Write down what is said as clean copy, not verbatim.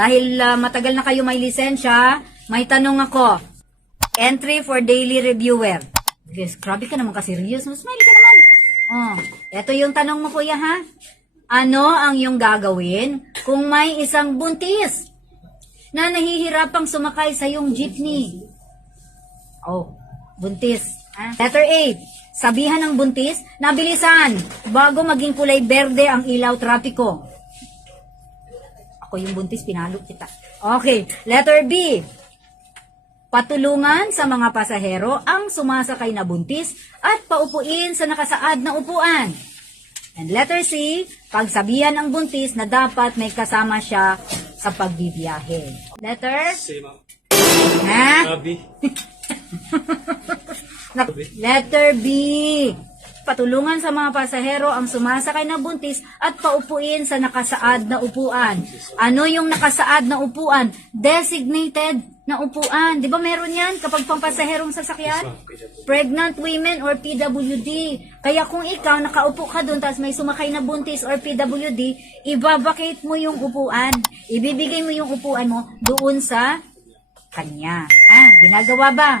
Dahil matagal na kayo may lisensya, may tanong ako. Entry for daily reviewer. Yes, grabe ka naman ka-serious. Smile ka naman. Oh, eto yung tanong mo, kuya, ha? Ano ang iyong gagawin kung may isang buntis na nahihirapang sumakay sa iyong jeepney? Oh, buntis. Letter A. Sabihan ng buntis, nabilisan bago maging kulay berde ang ilaw trapiko. Ako yung buntis, pinalo kita. Okay, letter B. Patulungan sa mga pasahero ang sumasakay na buntis at paupuin sa nakasaad na upuan. And letter C, pagsabihan ng buntis na dapat may kasama siya sa pagbibiyahe. Letter? C, ma'am. Ha? B. Letter B. Patulungan sa mga pasahero ang sumasakay na buntis at paupuin sa nakasaad na upuan. Ano yung nakasaad na upuan? Designated na upuan. Di ba meron yan kapag pampasaherong sasakyan? Pregnant women or PWD. Kaya kung ikaw nakaupo ka doon tapos may sumakay na buntis or PWD, ibabakate mo yung upuan. Ibibigay mo yung upuan mo doon sa kanya. Ginagawa ba?